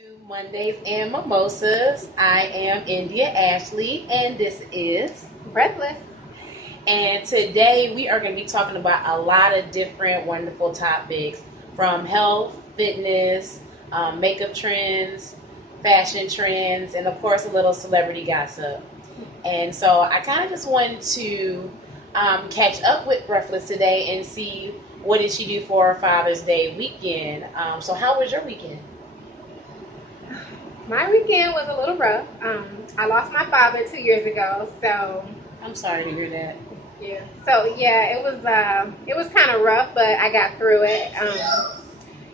to Mondays and Mimosas. I am India Ashley, and this is Breathless. And today we are going to be talking about a lot of different wonderful topics from health, fitness, makeup trends, fashion trends, and of course a little celebrity gossip. And so I kind of just wanted to catch up with Breathless today and see what did she do for Father's Day weekend. So how was your weekend? My weekend was a little rough. I lost my father 2 years ago, so I'm sorry to hear that. yeah. So yeah, it was kind of rough, but I got through it.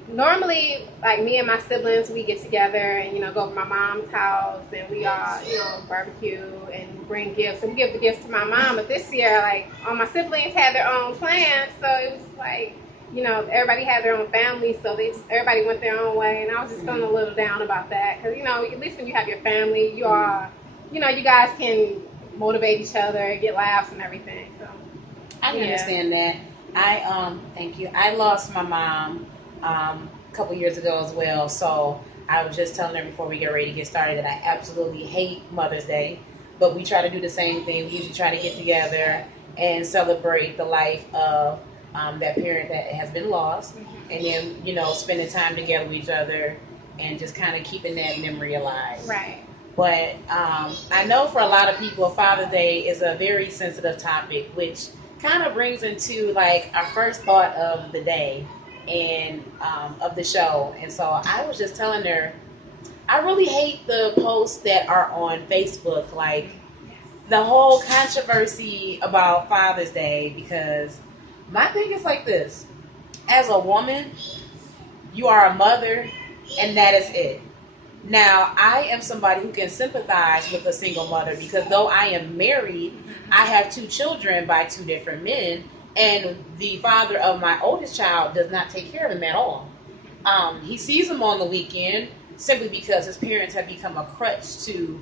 Normally, like me and my siblings, we get together and go to my mom's house and we all barbecue and bring gifts and give the gifts to my mom. But this year, like all my siblings had their own plans, so it was like everybody had their own family, so everybody went their own way, and I was just feeling a little down about that because at least when you have your family, you are, you guys can motivate each other, get laughs and everything. So I can understand that. Thank you. I lost my mom a couple years ago as well, so I was just telling her before we get ready to get started that I absolutely hate Mother's Day, but we try to do the same thing. We usually try to get together and celebrate the life of that parent that has been lost, and then spending time together with each other and just kind of keeping that memory alive. Right. But I know for a lot of people, Father's Day is a very sensitive topic, which kind of brings into like our first thought of the day and of the show. And so I was just telling her, I really hate the posts that are on Facebook, like the whole controversy about Father's Day, because my thing is like this. As a woman, you are a mother, and that is it. Now, I am somebody who can sympathize with a single mother because though I am married, I have two children by two different men, and the father of my oldest child does not take care of him at all. He sees him on the weekend simply because his parents have become a crutch to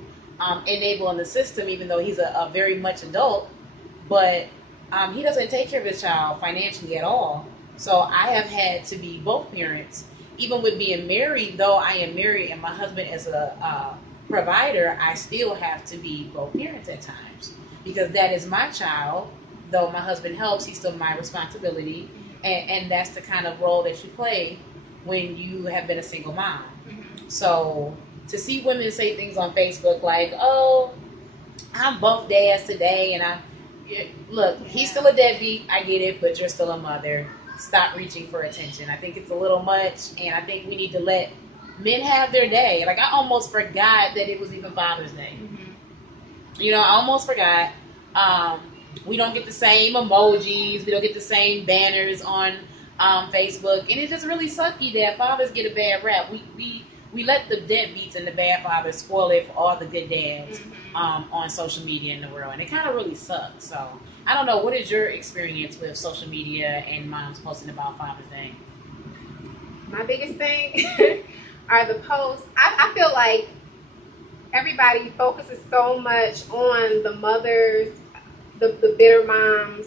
enabling the system, even though he's a very much adult. But he doesn't take care of his child financially at all. So I have had to be both parents. Even with being married, though I am married and my husband is a provider, I still have to be both parents at times because that is my child. Though my husband helps, he's still my responsibility, and that's the kind of role that you play when you have been a single mom. So to see women say things on Facebook like, "Oh, I'm both dads today," and look, he's still a deadbeat. I get it, but you're still a mother. Stop reaching for attention. I think it's a little much, and I think we need to let men have their day. Like, I almost forgot that it was even Father's Day. I almost forgot. We don't get the same emojis. We don't get the same banners on Facebook, and it's just really sucky that fathers get a bad rap. We let the deadbeats and the bad fathers spoil it for all the good dads on social media in the world, and it kind of really sucks. So I don't know. What is your experience with social media and moms posting about Father's Day? My biggest thing are the posts. I feel like everybody focuses so much on the mothers, the bitter moms,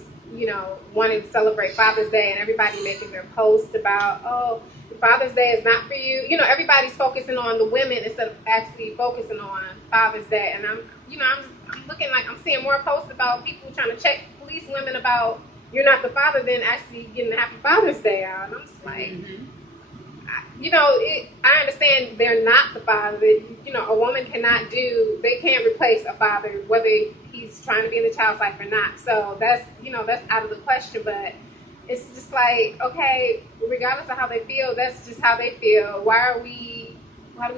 wanting to celebrate Father's Day, and everybody making their posts about, oh, Father's Day is not for you. Everybody's focusing on the women instead of actually focusing on Father's Day. And I'm looking like I'm seeing more posts about people trying to police women about you're not the father than actually getting a Happy Father's Day out. And I'm just like, I understand they're not the father. A woman they can't replace a father, whether he's trying to be in the child's life or not. So that's out of the question. But it's just like, okay, regardless of how they feel, that's just how they feel. Why do we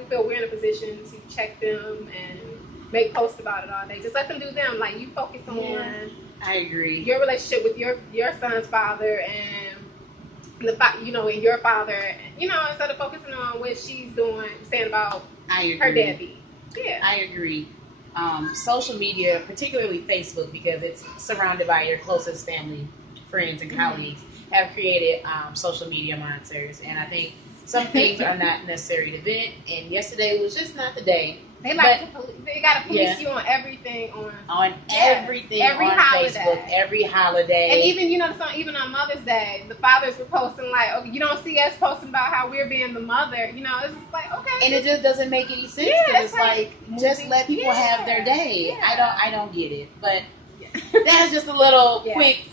feel we're in a position to check them and make posts about it all day? Just let them do them. Like, you focus on I agree. your relationship with your son's father and and your father, instead of focusing on what she's saying about her deadbeat. Yeah. I agree. Social media, particularly Facebook, because it's surrounded by your closest family friends and colleagues have created social media monsters, and I think some things are not necessary to vent. And yesterday was just not the day. They gotta police you on everything everything every on holiday. Facebook, every holiday, and even even on Mother's Day, the fathers were posting like, okay, you don't see us posting about how we're being the mother. It's just like, okay, and it just doesn't make any sense. Yeah, it's like just let people have their day. Yeah. I don't get it, but that's just a little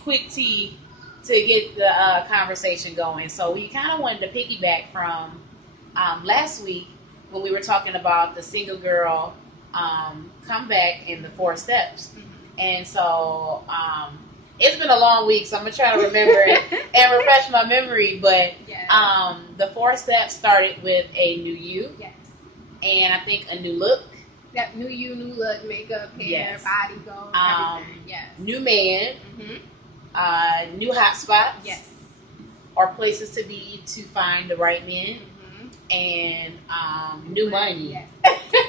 quick tea to get the conversation going. So we kind of wanted to piggyback from last week when we were talking about the single girl comeback in the 4 steps. And so it's been a long week, so I'm going to try to remember it and refresh my memory. But the 4 steps started with a new you. Yes. And I think a new look. That new you, new look, makeup, hair, body goals, everything. Yes. New man. New hot spots. Yes. Or places to be to find the right men. And new money,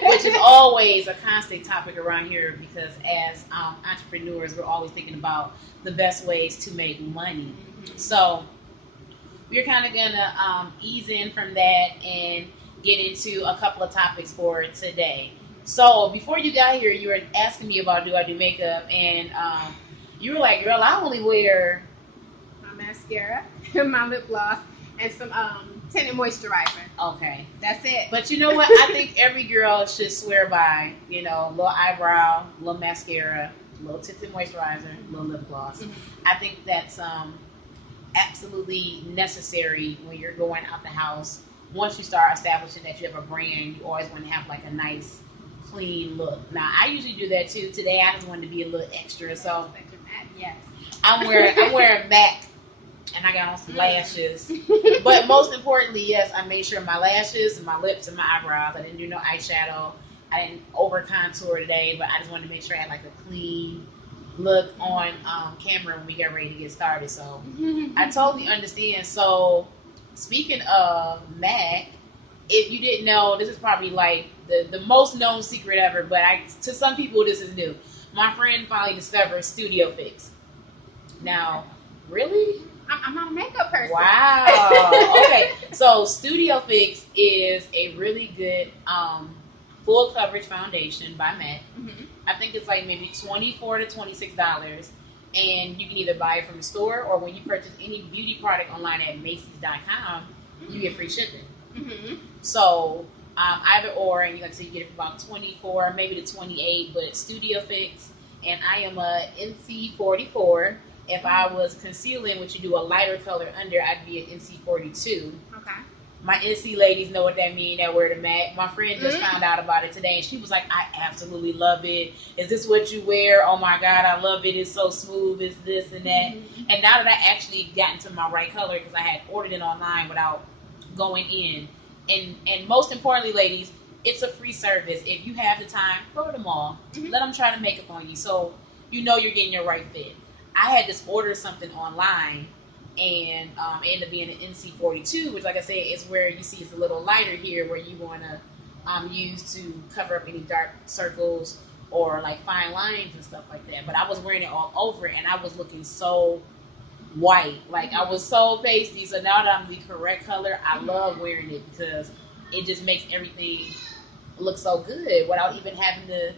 which is always a constant topic around here because as entrepreneurs, we're always thinking about the best ways to make money. So we're kind of going to ease in from that and get into a couple of topics for today. So before you got here, you were asking me about do I do makeup, and you were like, girl, I only wear my mascara, my lip gloss, and some tinted moisturizer. Okay. That's it. But you know what? I think every girl should swear by, little eyebrow, little mascara, little tinted moisturizer, little lip gloss. I think that's absolutely necessary when you're going out the house. Once you start establishing that you have a brand, you always want to have like a nice, clean look. Now, I usually do that too. Today, I just wanted to be a little extra, so yes. I'm wearing MAC. And I got on some lashes. But most importantly, yes, I made sure my lashes and my lips and my eyebrows. I didn't do no eyeshadow. I didn't over contour today, but I just wanted to make sure I had like a clean look on camera when we get ready to get started. So I totally understand. So speaking of MAC, if you didn't know, this is probably like the most known secret ever, but to some people this is new. My friend finally discovered Studio Fix. Now, really? I'm not a makeup person. Wow. Okay. So Studio Fix is a really good full coverage foundation by MAC. I think it's like maybe $24 to $26. And you can either buy it from the store or when you purchase any beauty product online at Macy's.com, you get free shipping. So either or, and like I said, you get it for about 24, maybe to 28, but Studio Fix, and I am a NC44. If I was concealing, which you do a lighter color under, I'd be an NC42. Okay. My NC ladies know what that means, that word of MAC. My friend just found out about it today, and she was like, I absolutely love it. Is this what you wear? Oh my God, I love it. It's so smooth. It's this and that. And now that I actually got into my right color, because I had ordered it online without going in. And most importantly, ladies, it's a free service. If you have the time, go to the mall. Let them try to make up on you so you know you're getting your right fit. I had just ordered something online, and it ended up being an NC42, which, like I said, is where you see it's a little lighter here, where you want to use to cover up any dark circles or like fine lines and stuff like that. But I was wearing it all over, and I was looking so white, like I was so pasty. So now that I'm the correct color, I love wearing it because it just makes everything look so good without even having to,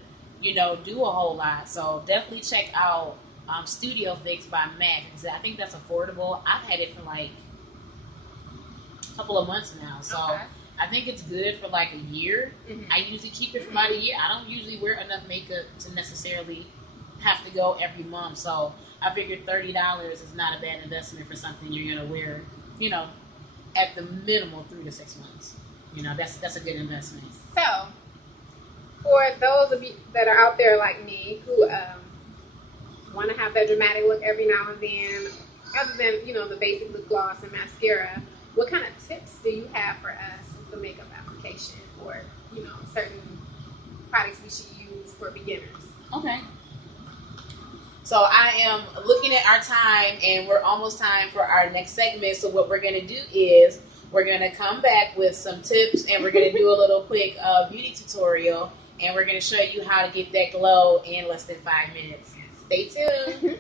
do a whole lot. So definitely check out Studio Fix by MAC. I think that's affordable. I've had it for like a couple of months now, so I think it's good for like a year. I usually keep it for about a year. I don't usually wear enough makeup to necessarily have to go every month, so I figured $30 is not a bad investment for something you're gonna wear, at the minimal 3 to 6 months. That's a good investment. So, for those of you that are out there like me who want to have that dramatic look every now and then, other than the basic lip gloss and mascara, what kind of tips do you have for us for makeup application or certain products we should use for beginners? Okay. So I am looking at our time, and we're almost time for our next segment. So what we're going to do is we're going to come back with some tips, and we're going to do a little quick beauty tutorial, and we're going to show you how to get that glow in less than 5 minutes. Stay tuned.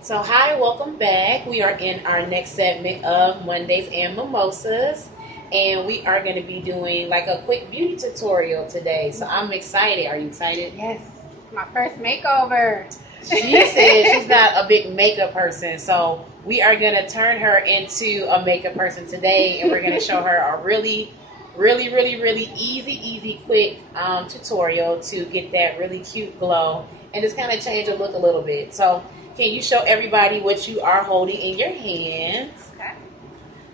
So, hi, welcome back. We are in our next segment of Mondays and Mimosas, and we are going to be doing like a quick beauty tutorial today. So, I'm excited. Are you excited? Yes, my first makeover. She said she's not a big makeup person, so we are going to turn her into a makeup person today, and we're going to show her a really easy, quick tutorial to get that really cute glow and just kind of change the look a little bit. So, can you show everybody what you are holding in your hands? Okay.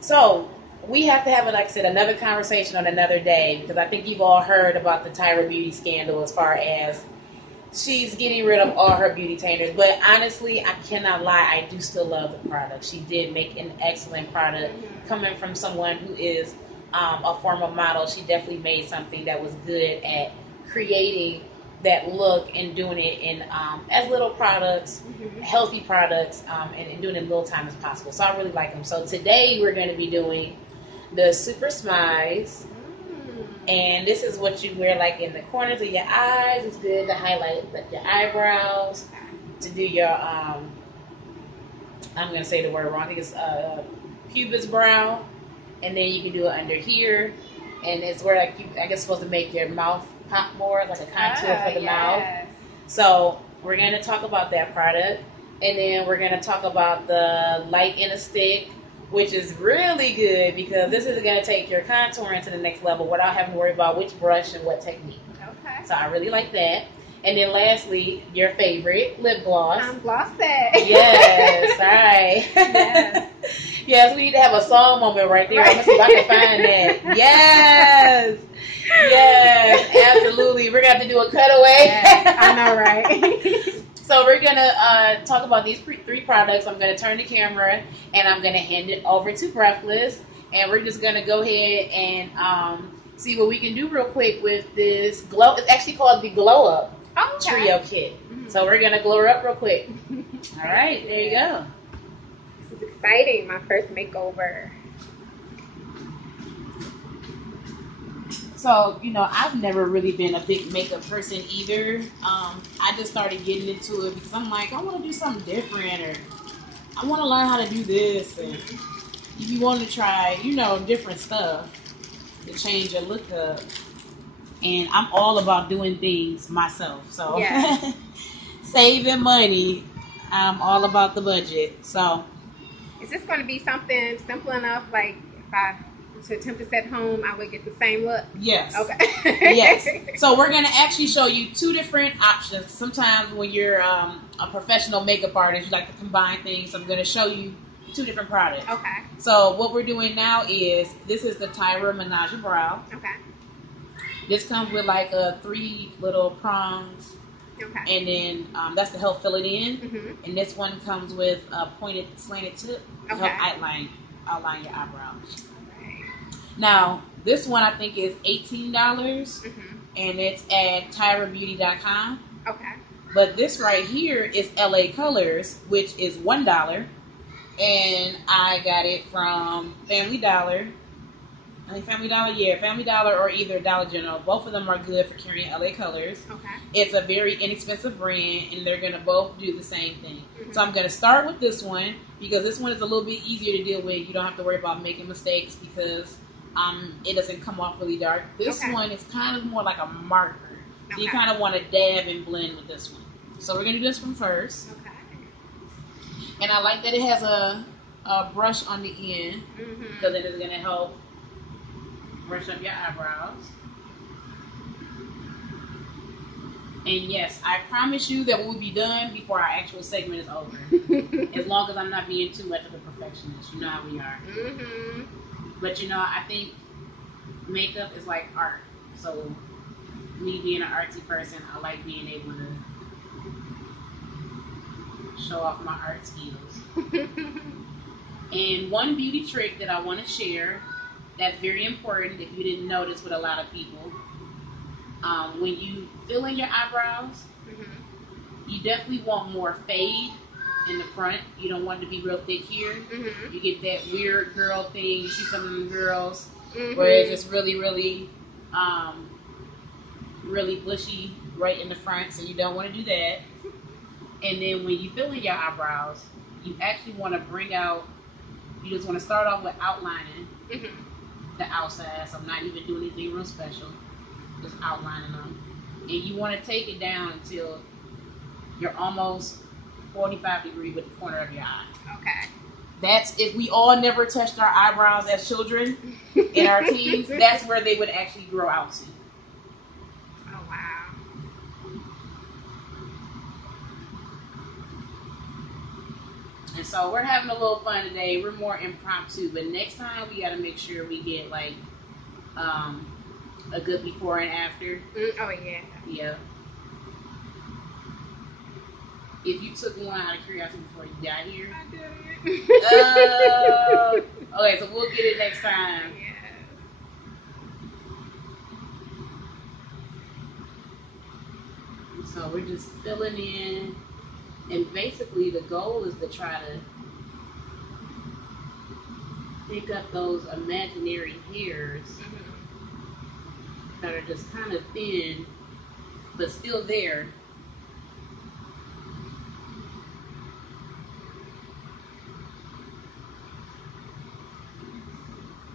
So, we have to have, like I said, another conversation on another day because I think you've all heard about the Tyra Beauty scandal as far as she's getting rid of all her beauty tainters. But honestly, I cannot lie, I do still love the product. She did make an excellent product. Coming from someone who is a former model, she definitely made something that was good at creating that look and doing it in as little products, healthy products, and doing it in little time as possible. So I really like them. So today we're going to be doing the Super Smiles. And this is what you wear like in the corners of your eyes. It's good to highlight like your eyebrows, to do your I'm gonna say the word wrong. I think it's pubis brow, and then you can do it under here, and it's where like I guess supposed to make your mouth pop more, like a contour for the mouth. So we're gonna talk about that product, and then we're gonna talk about the light in a stick, which is really good because this is going to take your contouring to the next level without having to worry about which brush and what technique. Okay. So I really like that. And then lastly, your favorite, lip gloss. I'm glossy. Yes, all right. Yes. Yes, we need to have a song moment right there. I'm going to see if I can find that. Yes. Yes, absolutely. We're going to have to do a cutaway. Yes, I know, right? So we're going to talk about these three products. I'm going to turn the camera and I'm going to hand it over to Breathless. And we're just going to go ahead and see what we can do real quick with this glow. It's actually called the Glow Up Trio Kit. So we're going to glow her up real quick. All right, there you go. This is exciting, my first makeover. So, you know, I've never really been a big makeup person either. I just started getting into it because I'm like, I want to do something different, or I want to learn how to do this. And you want to try, you know, different stuff to change your look up. And I'm all about doing things myself. So, Yeah. saving money, I'm all about the budget. So, is this going to be something simple enough, like if I to attempt this at home, I would get the same look? Yes. Okay. Yes. So we're going to actually show you two different options. Sometimes when you're a professional makeup artist, you like to combine things. So I'm going to show you two different products. Okay. So what we're doing now is, this is the Tyra Menage Brow. Okay. This comes with like 3 little prongs. Okay. And then that's to help fill it in. And this one comes with a pointed, slanted tip to help outline your eyebrows. Now, this one I think is $18, and it's at TyraBeauty.com. Okay. But this right here is LA Colors, which is $1, and I got it from Family Dollar. I think Family Dollar, Family Dollar or either Dollar General. Both of them are good for carrying LA Colors. Okay. It's a very inexpensive brand, and they're going to both do the same thing. So I'm going to start with this one because this one is a little bit easier to deal with. You don't have to worry about making mistakes because it doesn't come off really dark. This one is kind of more like a marker. So you kind of want to dab and blend with this one. So we're going to do this one first. Okay. And I like that it has a brush on the end because it is going to help brush up your eyebrows. And yes, I promise you that we'll be done before our actual segment is over. As long as I'm not being too much of a perfectionist. You know how we are. But you know, I think makeup is like art. So me being an artsy person, I like being able to show off my art skills. And one beauty trick that I want to share that's very important, if you didn't notice with a lot of people, when you fill in your eyebrows, you definitely want more fade in the front. You don't want it to be real thick here. You get that weird girl thing. You see some of them girls where it's just really, really, really bushy right in the front. So you don't want to do that. And then when you fill in your eyebrows, you actually want to bring out, you just want to start off with outlining the outside, so I'm not even doing anything real special, just outlining them. And you want to take it down until you're almost 45 degrees with the corner of your eye. Okay. That's if we all never touched our eyebrows as children in our teens, that's where they would actually grow out to. Oh, wow. And so we're having a little fun today. We're more impromptu, but next time we got to make sure we get like a good before and after. Oh, yeah. Yeah. If you took one out of curiosity before you got here. I did. Okay, so we'll get it next time. Yeah. So we're just filling in, and basically the goal is to try to pick up those imaginary hairs that are just kind of thin, but still there.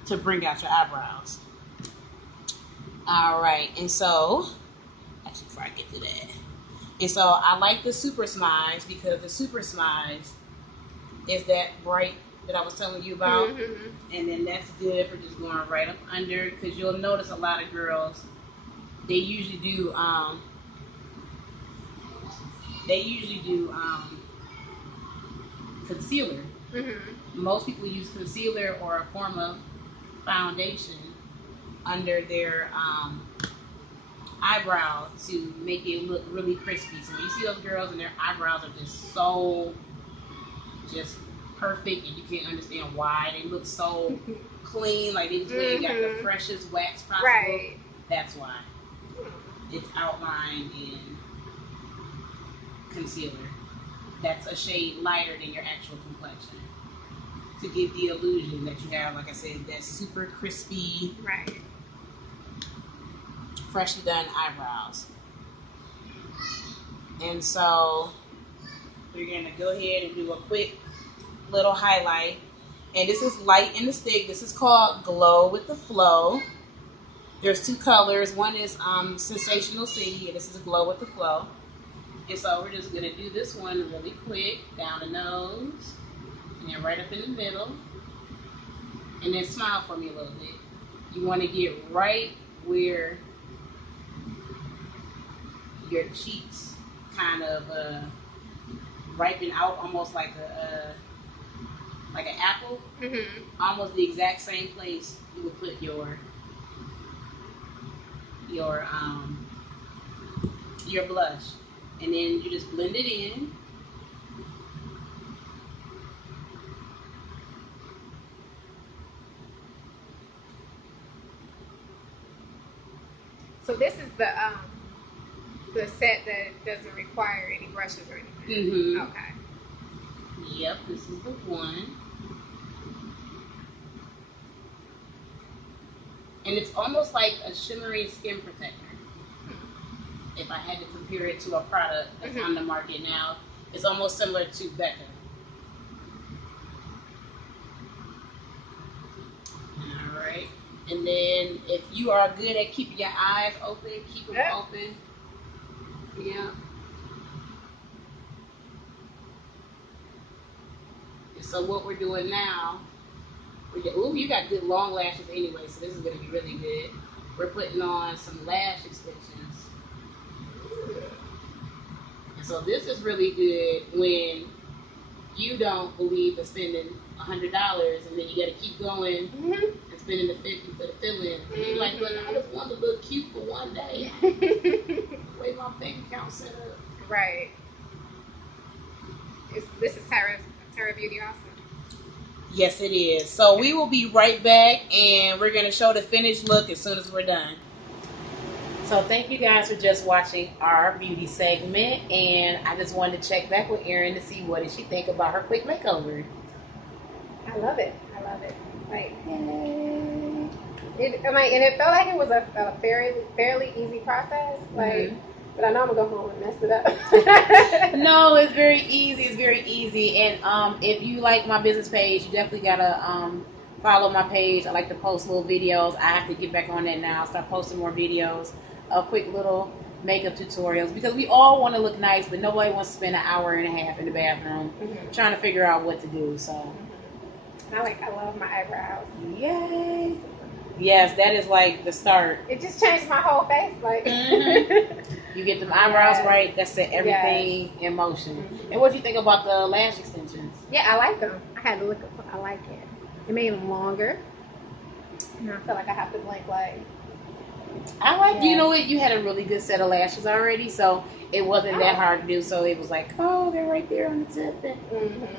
To bring out your eyebrows. All right, and so, actually before I get to that, and so I like the super smize because the super smize is that bright that I was telling you about, and then that's good for just going right up under, because you'll notice a lot of girls, they usually do concealer. Most people use concealer or a form of foundation under their eyebrow to make it look really crispy. So when you see those girls and their eyebrows are just so just perfect, and you can't understand why they look so clean, like they just went and got the freshest wax possible. Right. That's why. It's outlined in concealer. That's a shade lighter than your actual complexion, to give the illusion that you have, like I said, that super crispy, right, freshly done eyebrows. And so we're going to go ahead and do a quick little highlight. And this is light in the stick. This is called Glow with the Flow. There's two colors. One is Sensational City, and this is Glow with the Flow. And so we're just going to do this one really quick, down the nose, and then right up in the middle. And then smile for me a little bit. You want to get right where your cheeks kind of ripen out, almost like an apple. Almost the exact same place you would put your blush, and then you just blend it in. So this is the set that doesn't require any brushes or anything. Okay. Yep, this is the one. And it's almost like a shimmery skin protector. If I had to compare it to a product that's on the market now, it's almost similar to Becca. Alright. And then if you are good at keeping your eyes open, keep them open. Yeah. And so what we're doing now, you got good long lashes anyway, so this is going to be really good. We're putting on some lash extensions. And so this is really good when you don't believe in spending $100 and then you got to keep going and spending the $50 for the fill-in. And you're like, look, I just want to look cute for one day. The way my bank account set up. Right. This is Terra Beauty also? Yes, it is. So we will be right back, and we're going to show the finished look as soon as we're done. So thank you guys for just watching our beauty segment, and I just wanted to check back with Erin to see what did she think about her quick makeover. I love it. Like, yay. And it felt like it was a fairly easy process. Like But I know I'm going to go home and mess it up. No, it's very easy. It's very easy. And if you like my business page, you definitely got to follow my page. I like to post little videos. I have to get back on that now. Start posting more videos, quick little makeup tutorials, because we all want to look nice, but nobody wants to spend an hour and a half in the bathroom trying to figure out what to do. So, I love my eyebrows. Yay! Yes, that is like the start. It just changed my whole face. Like, you get them eyebrows right, that set everything in motion. And what do you think about the lash extensions? Yeah, I like them. I had to look up. I like it. It made them longer, and I feel like I have to blink like. I like, you know what, you had a really good set of lashes already, so it wasn't that hard to do. So it was like, oh, they're right there on the tip.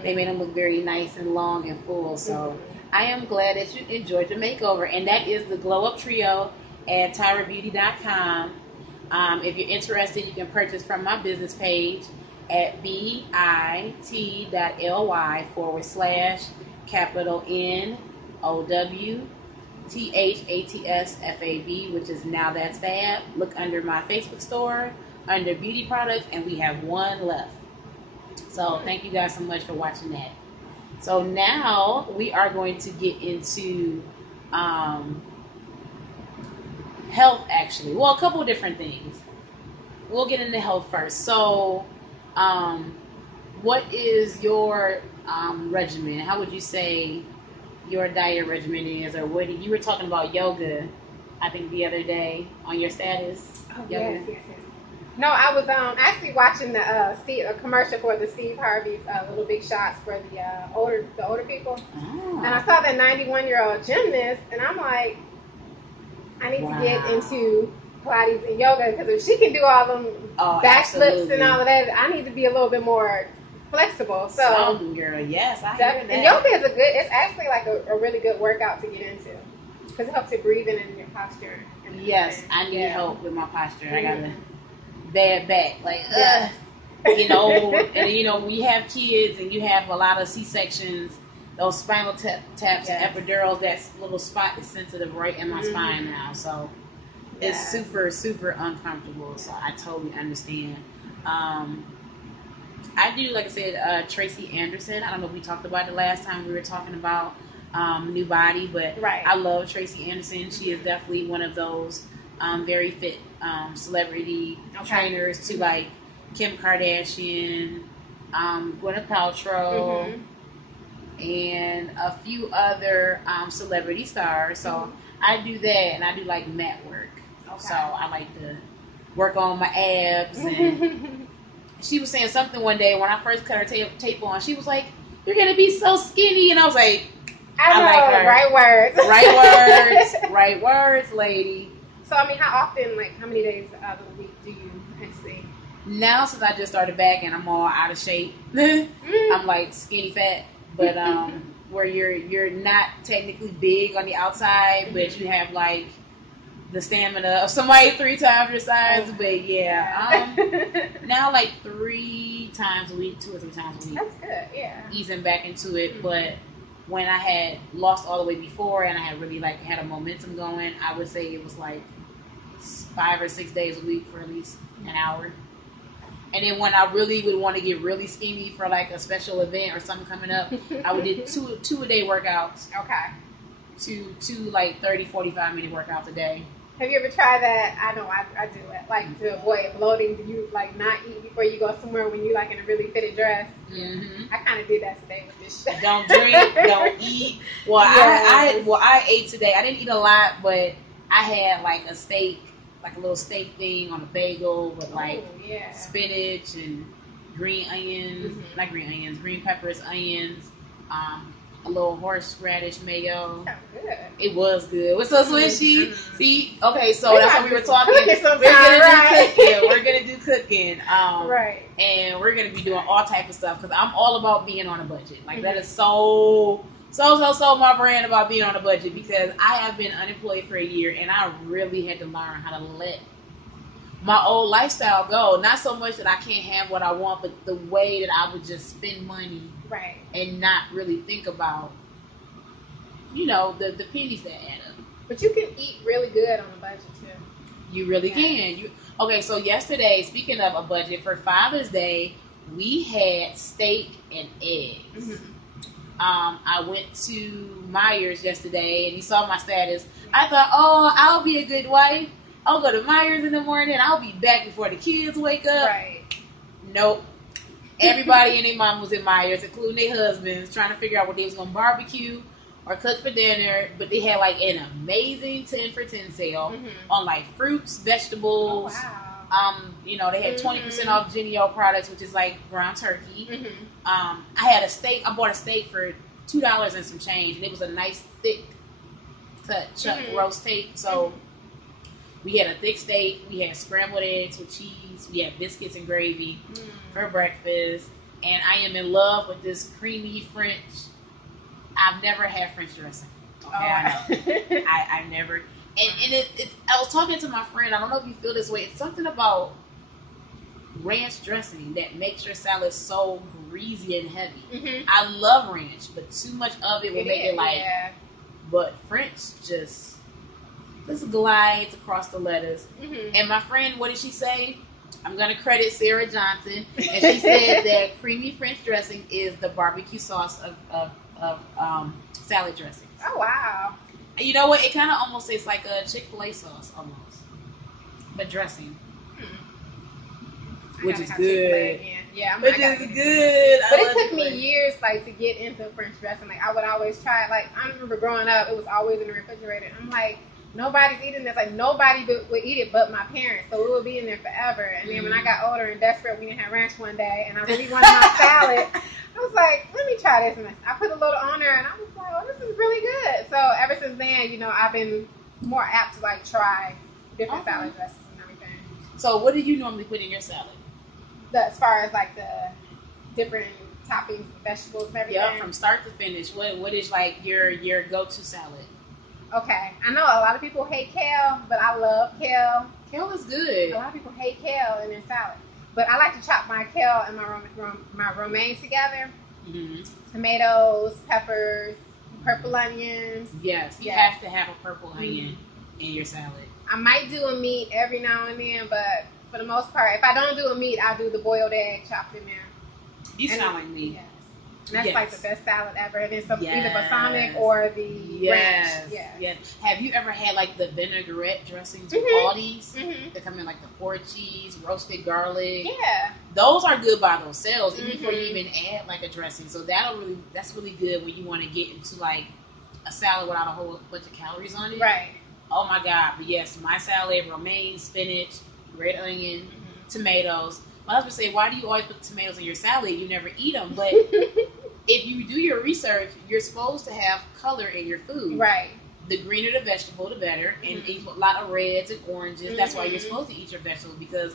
They made them look very nice and long and full. So I am glad that you enjoyed your makeover. And that is the Glow Up Trio at tyrabeauty.com. If you're interested, you can purchase from my business page at bit.ly/NOWTHATSFAB, which is Now That's Fab. Look under my Facebook store, under beauty products, and we have one left. So thank you guys so much for watching that. So now we are going to get into health, actually. Well, a couple of different things. We'll get into health first. So, what is your regimen? How would you say your diet regimen is? Or what you were talking about yoga, I think, the other day on your status. Oh, yes. No, I was actually watching a commercial for the Steve Harvey's Little Big Shots for the older people. Oh. And I saw that 91-year-old gymnast, and I'm like, I need to get into Pilates and yoga, because if she can do all them backflips and all of that, I need to be a little bit more flexible. So, girl, yes, I hear that. And yoga is it's actually like a really good workout to get into, because it helps you breathe in your posture. Yes, I need help with my posture. I got a bad back, like and when you have kids and you have a lot of C-sections, those spinal taps and epidurals, that little spot is sensitive right in my spine now, so it's super, super uncomfortable. So I totally understand. I do, like I said, Tracy Anderson. I don't know if we talked about it last time we were talking about New Body, but I love Tracy Anderson. She is definitely one of those very fit celebrity trainers to like Kim Kardashian, Gwyneth Paltrow, and a few other celebrity stars. So I do that, and I do like mat work. So I like to work on my abs. And she was saying something one day when I first cut her tape on. She was like, "You're gonna be so skinny," and I was like, I like her. Right words. Right words, lady. So I mean, how often, like how many days out of the week do you actually? Now, since I just started back and I'm all out of shape, I'm like skinny fat, but where you're not technically big on the outside, but you have like the stamina of somebody 3 times your size. But now like 3 times a week, 2 or 3 times a week. That's good, easing back into it. But when I had lost all the way before and I had really like had a momentum going, I would say it was like 5 or 6 days a week for at least an hour. And then when I really would want to get really skinny for like a special event or something coming up, I would do two a day workouts. Two like 30, 45 minute workouts a day. Have you ever tried that? I know I do it. Like to avoid bloating, do you like not eat before you go somewhere when you like in a really fitted dress? I kind of did that today with this shit. Don't drink, don't eat. Well, I ate today. I didn't eat a lot, but I had like a steak, like a little steak thing on a bagel with like spinach and green onions, not green onions, green peppers, onions, a little horseradish mayo. Sounds good. It was good. It was so swishy. See, okay, so that's what we were talking. We're gonna do cooking. And we're gonna be doing all type of stuff because I'm all about being on a budget. Like that is so my brand about being on a budget, because I have been unemployed for a year and I really had to learn how to let my old lifestyle go. Not so much that I can't have what I want, but the way that I would just spend money and not really think about, the pennies that add up. But you can eat really good on a budget too. You really can. Okay, so yesterday, speaking of a budget, for Father's Day, we had steak and eggs. I went to Myers yesterday, and you saw my status. I thought, oh, I'll be a good wife. I'll go to Myers in the morning. I'll be back before the kids wake up. Right. Nope. Everybody and their mom was in Myers, including their husbands, trying to figure out what they was going to barbecue or cook for dinner. But they had like an amazing 10 for 10 sale on like fruits, vegetables. Oh, wow. They had 20% off Genio products, which is like ground turkey. I had a steak. I bought a steak for $2 and some change, and it was a nice thick cut chuck roast steak. So we had a thick steak. We had scrambled eggs with cheese. We had biscuits and gravy for breakfast. And I am in love with this creamy French. I've never had French dressing. Okay, I know. I never. And I was talking to my friend. I don't know if you feel this way. It's something about ranch dressing that makes your salad so greasy and heavy. I love ranch, but too much of it will make it like. Yeah. But French just glides across the lettuce. And my friend, what did she say? I'm going to credit Sarah Johnson, and she said that creamy French dressing is the barbecue sauce of salad dressing. Oh wow! And you know what? It kind of almost tastes like a Chick-fil-A sauce almost, but dressing, which is good. Yeah, which is good. But it took me years like to get into French dressing. Like I would always try it. Like I remember growing up, it was always in the refrigerator. I'm like, nobody's eating this. Like nobody would eat it but my parents, so it would be in there forever. And then when I got older and desperate, we didn't have ranch one day, and I really wanted my salad. I was like, let me try this, and I put a little on there, and I was like, oh, this is really good. So ever since then, I've been more apt to like try different salad dressings and everything. So what do you normally put in your salad? As far as like the different toppings, vegetables, and everything. Yeah, from start to finish. What is like your go-to salad? Okay, I know a lot of people hate kale, but I love kale. Kale is good. A lot of people hate kale in their salad, but I like to chop my kale and my romaine together. Tomatoes, peppers, purple onions. Yes, you have to have a purple onion in your salad. I might do a meat every now and then, but for the most part, if I don't do a meat, I'll do the boiled egg chopped in there. You sound like me. Yes. And that's like the best salad ever. And it's either balsamic or the ranch. Yes. Have you ever had like the vinaigrette dressings from Aldi's? They come in like the 4 cheese, roasted garlic. Yeah. Those are good by themselves, even before you even add like a dressing. So that's really good when you want to get into like a salad without a whole bunch of calories on it. Right. Oh my God. But yes, my salad, romaine, spinach, red onion, tomatoes. My husband say, why do you always put tomatoes in your salad? You never eat them. But if you do your research, you're supposed to have color in your food. Right. The greener the vegetable, the better. And eat a lot of reds and oranges. That's why you're supposed to eat your vegetables, because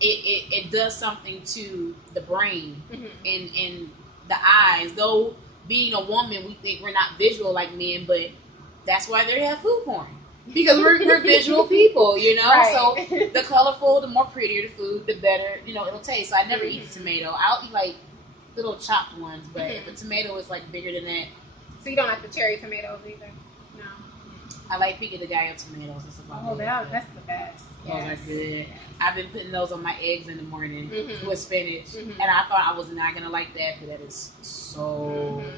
it does something to the brain and the eyes. Though being a woman, we think we're not visual like men, but that's why they have food porn. Because we're visual people, Right. So the colorful, the more prettier the food, the better, it'll taste. So I never eat a tomato. I'll eat like little chopped ones, but the tomato is like bigger than that. So you don't like the cherry tomatoes either? No. I like pico de gallo tomatoes. That's about it. That's the best. Those are good. I've been putting those on my eggs in the morning with spinach, and I thought I was not gonna like that, but that is so good.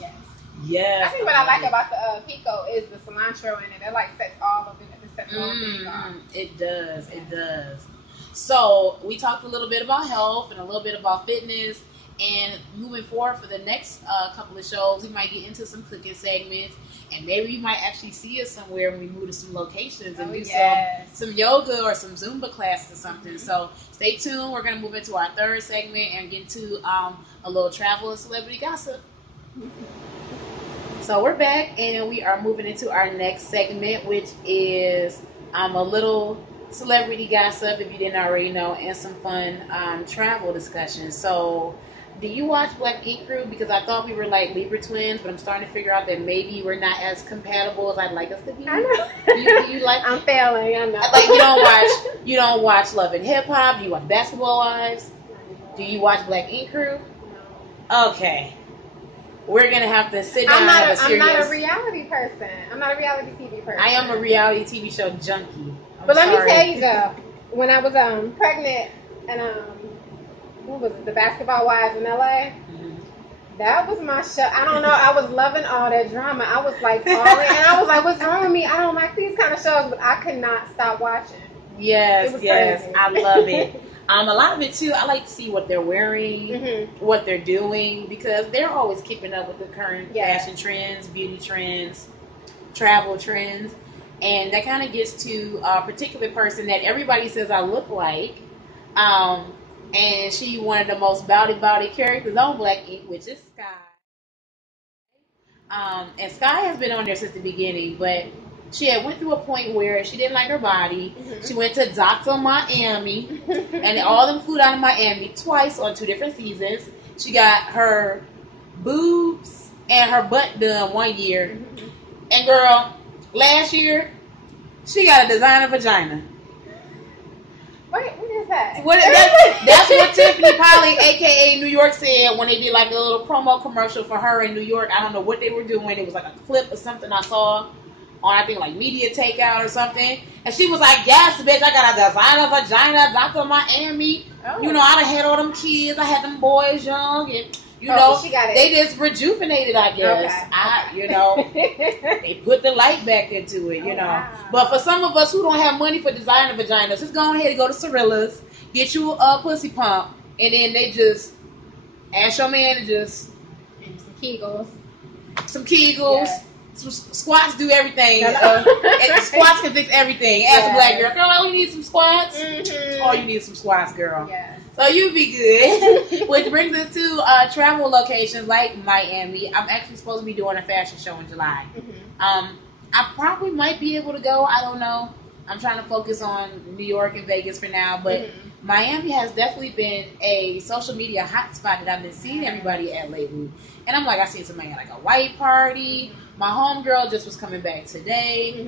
Yes. Yes. I think what I like about the pico is the cilantro in it. It like sets all of it. It does. It does. So we talked a little bit about health and a little bit about fitness. And moving forward for the next couple of shows, we might get into some cooking segments, and maybe you might actually see us somewhere when we move to some locations and do some yoga or some Zumba classes or something. So stay tuned. We're going to move into our third segment and get into a little travel and celebrity gossip. So we're back, and we are moving into our next segment, which is a little celebrity gossip, if you didn't already know, and some fun travel discussion. So do you watch Black Ink Crew? Because I thought we were like Libra twins, but I'm starting to figure out that maybe we're not as compatible as I'd like us to be. I know. You like? I'm failing. I know. Like you don't watch Love and Hip Hop. Do you watch Basketball Wives? Do you watch Black Ink Crew? No. Okay. we're gonna have to sit down and have a serious. I'm not a reality person. I'm not a reality TV person. I am a reality TV show junkie. But let me tell you though, when I was pregnant and what was it, the Basketball Wives in LA? That was my show. I don't know. I was loving all that drama. I was like falling, and I was like, "What's wrong with me? I don't like these kind of shows," but I could not stop watching. Yes, yes, crazy. I love it. A lot of it too. I like to see what they're wearing, what they're doing, because they're always keeping up with the current fashion trends, beauty trends, travel trends, and that kind of gets to a particular person that everybody says I look like. And she one of the most bowdy characters on Black Ink, which is Sky. And Sky has been on there since the beginning, but she had went through a point where she didn't like her body. She went to Dr. Miami, and all them flew down to Miami twice on 2 different seasons. She got her boobs and her butt done 1 year. And girl, last year, she got a designer vagina. What is that? That's what Tiffany Polley, a.k.a. New York, said when they did like a little promo commercial for her in New York. I don't know what they were doing. It was like a clip or something I saw on, I think, like Media Takeout or something. And she was like, yes, bitch, I got a designer vagina, Dr. Miami. Oh. You know, I done had all them kids. I had them boys young. And, you know, she got it. They just rejuvenated, I guess. Okay. You know, they put the light back into it, you know. Wow. But for some of us who don't have money for designer vaginas, just go ahead and go to Cirilla's, get you a pussy pump, and then they just ask your man to just... And some Kegels. Some Kegels. Yeah. Some squats do everything. And squats can fix everything. Ask a black girl, oh, you need some squats? Oh, you need some squats, girl. Yeah. So you be good. Which brings us to travel locations like Miami. I'm actually supposed to be doing a fashion show in July. I probably might be able to go. I don't know. I'm trying to focus on New York and Vegas for now. But Miami has definitely been a social media hotspot that I've been seeing everybody at lately. And I'm like, I seen somebody at like a white party. My homegirl just was coming back today.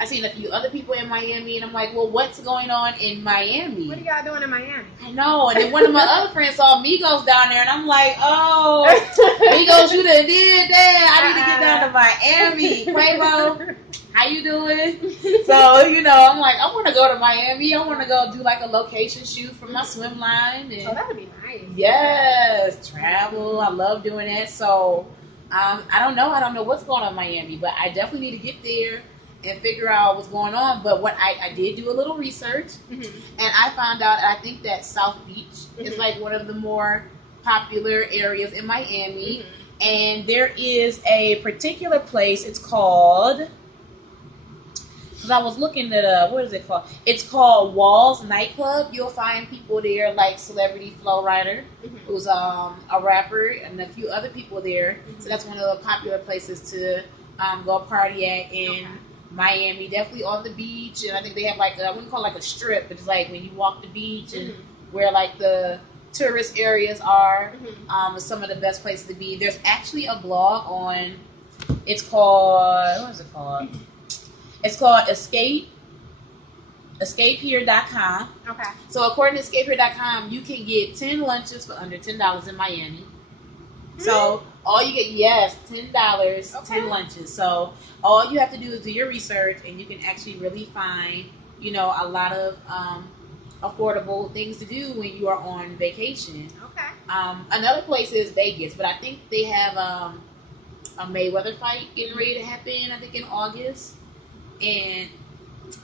I seen a few other people in Miami, and I'm like, well, what's going on in Miami? What are y'all doing in Miami? I know. And then one of my other friends saw Migos down there, and I'm like, oh, Migos, you done did that. I need to get down to Miami. Quavo, how you doing? So, you know, I'm like, I want to go to Miami. I want to go do like a location shoot for my swim line. And that would be nice. Yes, travel. I love doing that. So, I don't know what's going on in Miami, but I definitely need to get there and figure out what's going on. But what I did do a little research, and I found out, I think that South Beach is like one of the more popular areas in Miami, and there is a particular place, it's called, because I was looking it up, what is it called? It's called Walls Nightclub. You'll find people there like Celebrity Flow Rider, who's a rapper, and a few other people there. So that's one of the popular places to go party at in Miami. Definitely on the beach, and I think they have like I wouldn't call it like a strip, but it's like when you walk the beach and where like the tourist areas are. Some of the best places to be. There's actually a blog on. It's called, what is it called? It's called escapehere.com. Okay. So according to escapehere.com, you can get 10 lunches for under $10 in Miami. So all you get, $10, 10 lunches. So all you have to do is do your research, and you can actually really find, you know, a lot of affordable things to do when you are on vacation. Okay. Another place is Vegas, but I think they have a Mayweather fight getting ready to happen, I think in August. And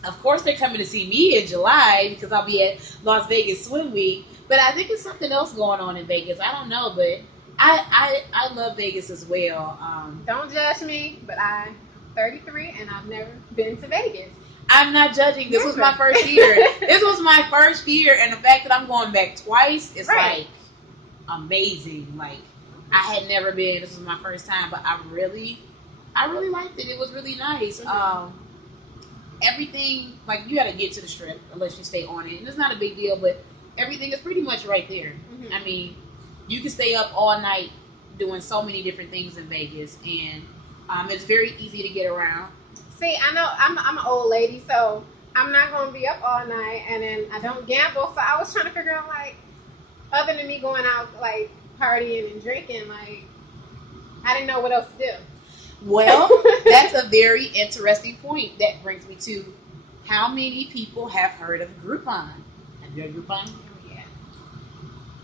of course they're coming to see me in July because I'll be at Las Vegas Swim Week. But I think there's something else going on in Vegas. I don't know, but I love Vegas as well. Don't judge me, but I'm 33 and I've never been to Vegas. I'm not judging. This was my first year. This was my first year, and the fact that I'm going back twice is like amazing. Like I had never been. This was my first time, but I really liked it. It was really nice. Everything, like, you got to get to the Strip unless you stay on it, and it's not a big deal, but everything is pretty much right there. I mean, you can stay up all night doing so many different things in Vegas, and it's very easy to get around. See, I know I'm an old lady, so I'm not going to be up all night, and then I don't gamble, so I was trying to figure out, like, other than me going out, like, partying and drinking, like, I didn't know what else to do. Well, that's a very interesting point. That brings me to how many people have heard of Groupon? Have you heard of Groupon? Oh, yeah.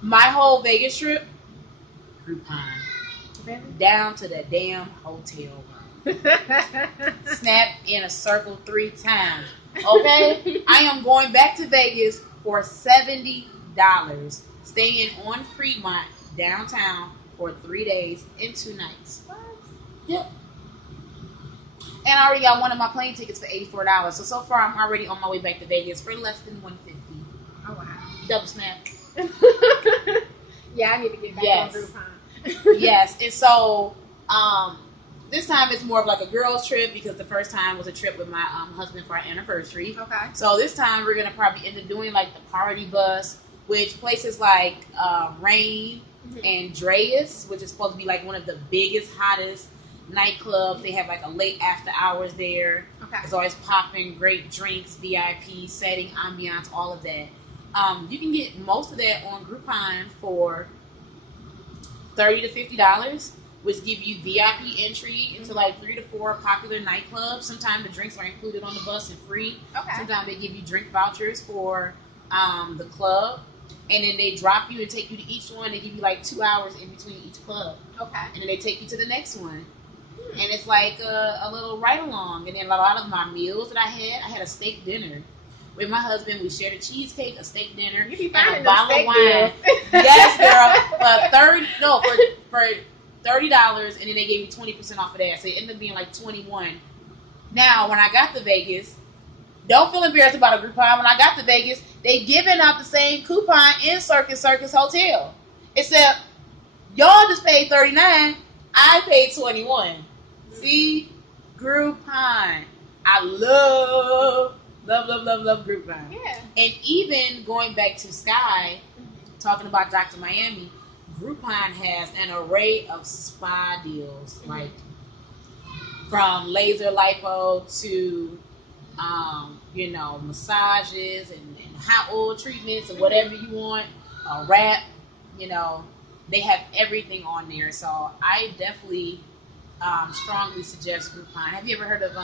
My whole Vegas trip, Groupon. Really? Down to the damn hotel room. Snap in a circle 3 times. Okay? I am going back to Vegas for $70. Staying on Fremont downtown for 3 days and 2 nights. What? Yep. And I already got one of my plane tickets for $84. So far I'm already on my way back to Vegas for less than $150. Oh wow. Double snap. Yeah, I need to get back on Groupon. Yes. And so this time it's more of like a girls trip because the first time was a trip with my husband for our anniversary. Okay. So this time we're gonna probably end up doing like the party bus, which places like Rain and Dreas, which is supposed to be like one of the biggest, hottest nightclubs. They have like a late after hours there. Okay. It's always popping, great drinks, VIP setting, ambiance, all of that. You can get most of that on Groupon for $30 to $50, which give you VIP entry into like 3 to 4 popular nightclubs. Sometimes the drinks are included on the bus and free. Okay. Sometimes they give you drink vouchers for the club, and then they drop you and take you to each one. They give you like 2 hours in between each club. Okay. And then they take you to the next one. And it's like a little ride along. And then a lot of my meals that I had a steak dinner with my husband. We shared a cheesecake, a steak dinner, You be and a finding bottle them of steak wine. deals. Yes, girl. For $30, and then they gave you 20% off of that. So it ended up being like 21. Now, when I got to Vegas, don't feel embarrassed about a Groupon. When I got to Vegas, they giving out the same coupon in Circus Hotel. Except y'all just paid $39. I paid $21. See, Groupon. I love Groupon. Yeah. And even going back to Sky, talking about Dr. Miami, Groupon has an array of spa deals, like from laser lipo to, massages and hot oil treatments or whatever you want, a wrap, they have everything on there. So I definitely strongly suggest Groupon. Have you ever heard of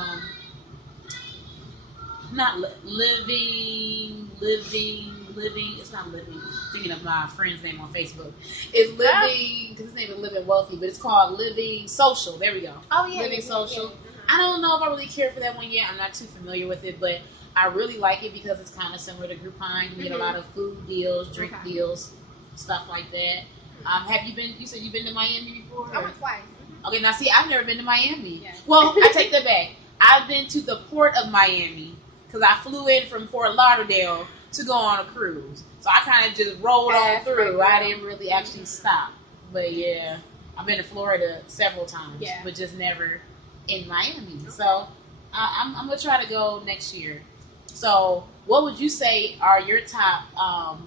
not living? It's not living. I'm thinking of my friend's name on Facebook. It's living because his name is Living Wealthy, but it's called Living Social. There we go. Oh yeah. Living Social. Yeah. I don't know if I really care for that one yet. I'm not too familiar with it, but I really like it because it's kind of similar to Groupon. You get a lot of food deals, drink deals, stuff like that. Have you been? You said you've been to Miami before? I went twice. Okay, now see, I've never been to Miami. Yeah. Well, I take that back. I've been to the port of Miami because I flew in from Fort Lauderdale to go on a cruise. So I kind of just rolled on through. I didn't really actually stop. But yeah, I've been to Florida several times, but just never in Miami. Okay. So I'm going to try to go next year. So what would you say are your top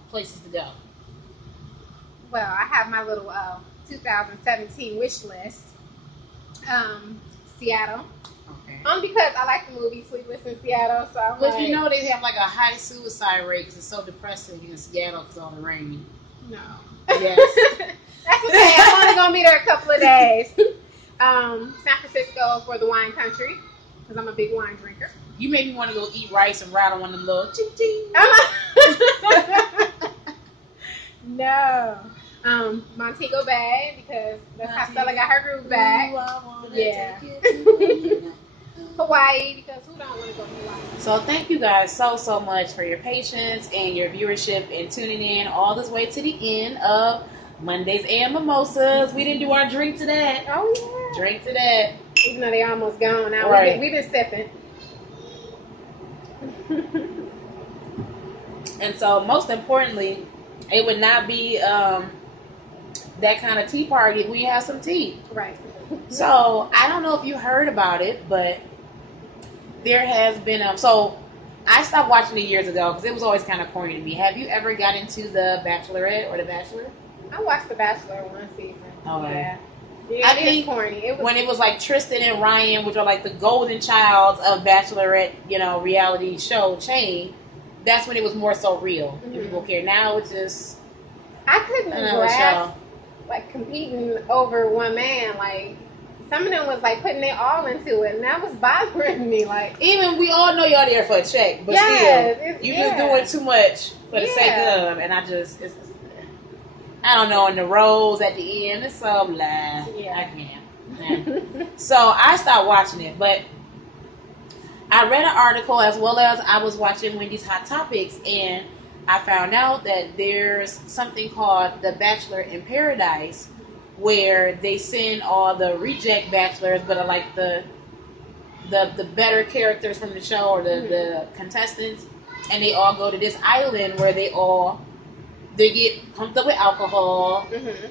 places to go? Well, I have my little 2017 wish list. Seattle. Okay. Only because I like the movie Sleepless in Seattle, so I'm But you know they have like a high suicide rate because it's so depressing in Seattle because of all the rain. No. Yes. That's okay. I'm only gonna be there a couple of days. San Francisco for the wine country because I'm a big wine drinker. You made me want to go eat rice and ride on one of them little ching ching. No. Montego Bay because that's how Stella got her groove back. Yeah. Hawaii because who don't want to go to Hawaii? So thank you guys so much for your patience and your viewership and tuning in all this way to the end of Mondays and Mimosas. We didn't do our drink to that. Oh yeah. Drink to that. Even though they almost gone now. Right. We've been sipping. And so most importantly, it would not be that kind of tea party if we have some tea. Right. So I don't know if you heard about it, but there has been so I stopped watching it years ago because it was always kind of corny to me. Have you ever got into The Bachelorette or The Bachelor? I watched The Bachelor one season. Okay. Yeah, I think corny. When it was like Tristan and Ryan, which are like the golden childs of Bachelorette, reality show chain, that's when it was more so real. Mm-hmm. People care. Now it's just I couldn't grasp like competing over one man. Like some of them was like putting their all into it, and that was bothering me. Like even we all know y'all there for a check, but still, you just doing too much for the sake of, and I don't know. And the roles at the end, it's so blah. I can't. So I stopped watching it, but I read an article as well as I was watching Wendy's Hot Topics, and I found out that there's something called the Bachelor in Paradise, where they send all the reject bachelors, but are like the better characters from the show or the contestants, and they all go to this island where they get pumped up with alcohol,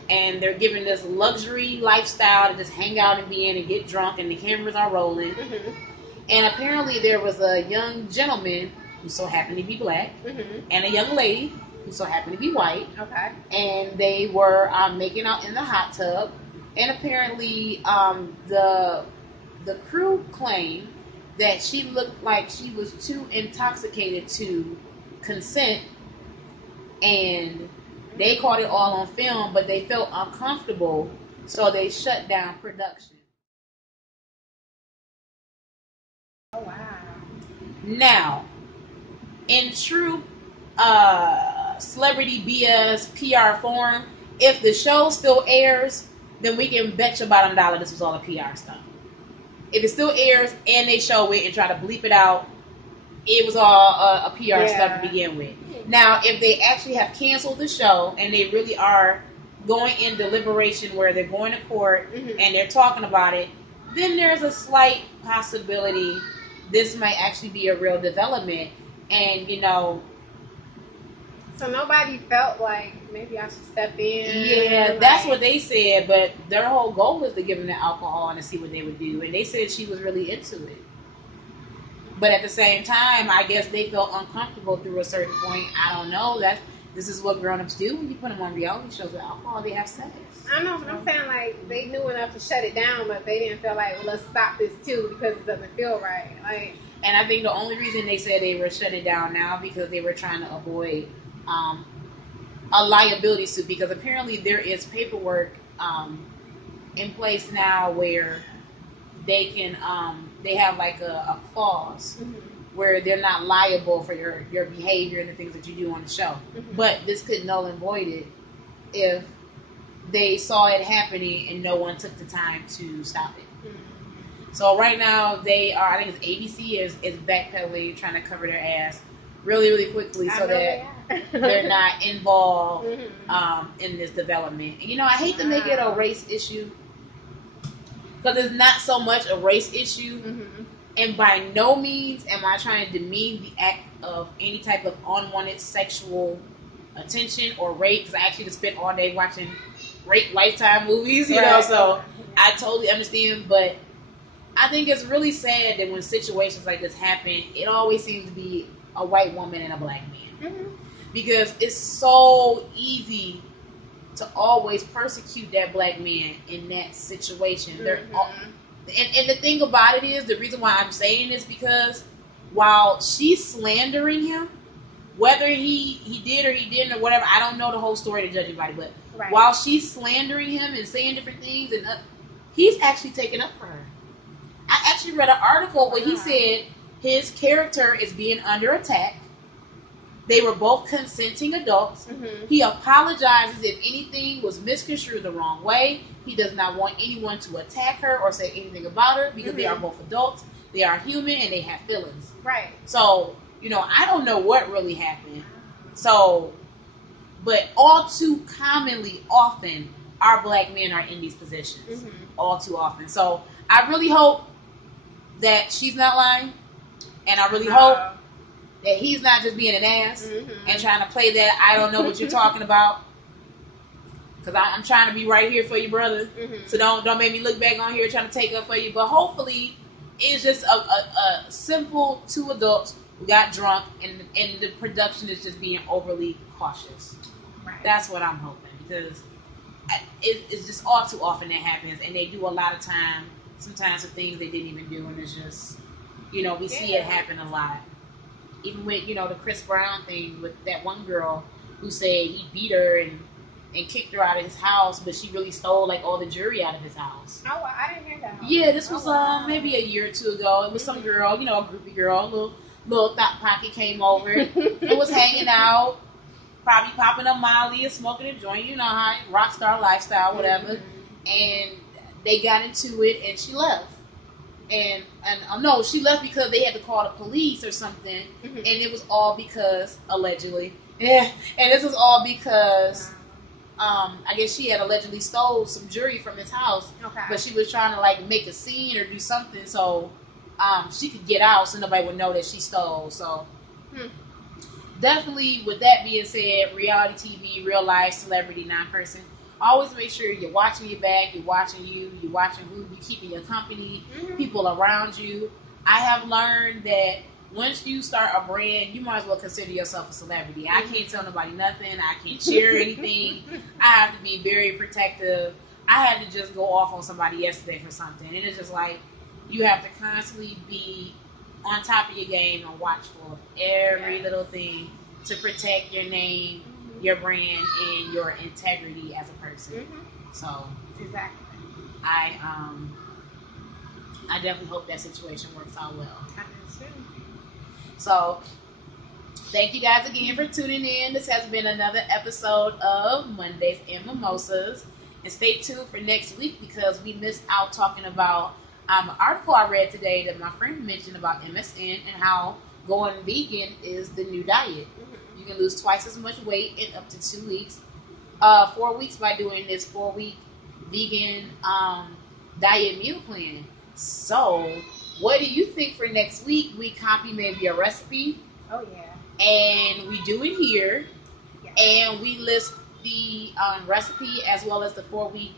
and they're given this luxury lifestyle to just hang out and be in and get drunk, and the cameras are rolling. And apparently there was a young gentleman who so happened to be black, and a young lady who so happened to be white. Okay. And they were making out in the hot tub, and apparently the crew claimed that she looked like she was too intoxicated to consent, and they caught it all on film, but they felt uncomfortable, so they shut down production. Oh wow. Now, in true celebrity BS PR form, if the show still airs, then we can bet you bottom dollar this was all a PR stunt. If it still airs and they show it and try to bleep it out, it was all a PR stunt to begin with. Now, if they actually have canceled the show and they really are going in deliberation where they're going to court and they're talking about it, then there's a slight possibility this might actually be a real development. And, so nobody felt like maybe I should step in. Yeah, that's what they said, but their whole goal is to give them the alcohol and to see what they would do. And they said she was really into it. But at the same time, I guess they felt uncomfortable through a certain point. I don't know. This is what grown-ups do when you put them on reality shows with alcohol. They have sex. I know, but I'm saying like they knew enough to shut it down, but they didn't feel like, well, let's stop this too because it doesn't feel right. Like, and I think the only reason they said they were shutting it down now because they were trying to avoid a liability suit, because apparently there is paperwork in place now where they can they have like a clause where they're not liable for your behavior and the things that you do on the show. But this could null and void it if they saw it happening and no one took the time to stop it. So right now they are, I think it's ABC is backpedaling, trying to cover their ass really, really quickly so that they're not involved in this development. And, I hate to make it a race issue because it's not so much a race issue. And by no means am I trying to demean the act of any type of unwanted sexual attention or rape, because I actually just spent all day watching rape Lifetime movies, so I totally understand. But I think it's really sad that when situations like this happen, it always seems to be a white woman and a black man. Because it's so easy to always persecute that black man in that situation. And the thing about it is, the reason why I'm saying this, because while she's slandering him, whether he did or he didn't or whatever, I don't know the whole story to judge anybody, but while she's slandering him and saying different things, and he's actually taking up for her. I actually read an article where he said his character is being under attack. They were both consenting adults. He apologizes if anything was misconstrued the wrong way. He does not want anyone to attack her or say anything about her because they are both adults. They are human and they have feelings. Right. So, I don't know what really happened. So, but all too commonly, often, our black men are in these positions. All too often. So, I really hope that she's not lying. And I really hope that he's not just being an ass and trying to play that I don't know what you're talking about. Because I'm trying to be right here for you, brother. So don't make me look back on here trying to take up for you. But hopefully it's just a simple two adults who got drunk and the production is just being overly cautious. That's what I'm hoping. Because it's just all too often that happens. And they do a lot of time, sometimes, the things they didn't even do. And it's just, we see it happen a lot. Even with, the Chris Brown thing with that one girl who said he beat her and and kicked her out of his house, but she really stole like all the jewelry out of his house. Oh, I didn't hear that. Yeah, this was maybe a year or two ago. It was some girl, you know, a groupie girl, little thought pocket came over and was hanging out, probably popping up Molly and smoking a joint, you know how rock star lifestyle, whatever. And they got into it, and she left. And no, she left because they had to call the police or something, and it was all because allegedly, and this was all because I guess she had allegedly stole some jewelry from his house, but she was trying to like make a scene or do something so she could get out so nobody would know that she stole. So definitely, with that being said, reality TV, real life, celebrity, non-person. Always make sure you're watching your back, you're watching you, you're watching who you're keeping your company, people around you. I have learned that once you start a brand, you might as well consider yourself a celebrity. I can't tell nobody nothing. I can't share anything. I have to be very protective. I had to just go off on somebody yesterday for something. And it's just like, you have to constantly be on top of your game and watchful of every little thing to protect your name, your brand, and your integrity as a person. So exactly. I definitely hope that situation works out well. I do too. So thank you guys again for tuning in. This has been another episode of Mondays and Mimosas. And stay tuned for next week because we missed out talking about an article I read today that my friend mentioned about MSN and how going vegan is the new diet. You can lose twice as much weight in up to 2 weeks. 4 weeks by doing this 4-week vegan diet meal plan. So, what do you think for next week? We copy maybe a recipe. Oh, yeah. And we do it here. Yes. And we list the recipe as well as the 4-week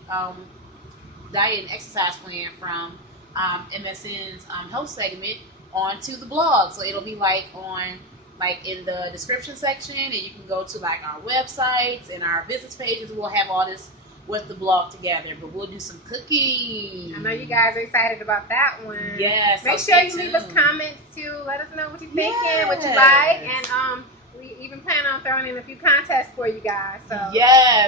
diet and exercise plan from MSN's health segment onto the blog. So it'll be like in the description section, and you can go to like our websites and our business pages. We'll have all this with the blog together, but we'll do some cooking. I know you guys are excited about that one. Yes. Make sure you leave us comments too. Let us know what you're thinking, what you like, and we even plan on throwing in a few contests for you guys. So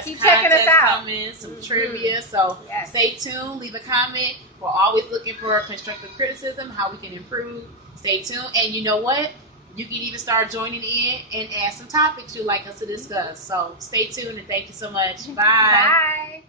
keep checking us out. Comments, some trivia. So stay tuned. Leave a comment. We're always looking for constructive criticism, how we can improve. Stay tuned, and you know what? You can even start joining in and add some topics you'd like us to discuss. So stay tuned, and thank you so much. Bye. Bye.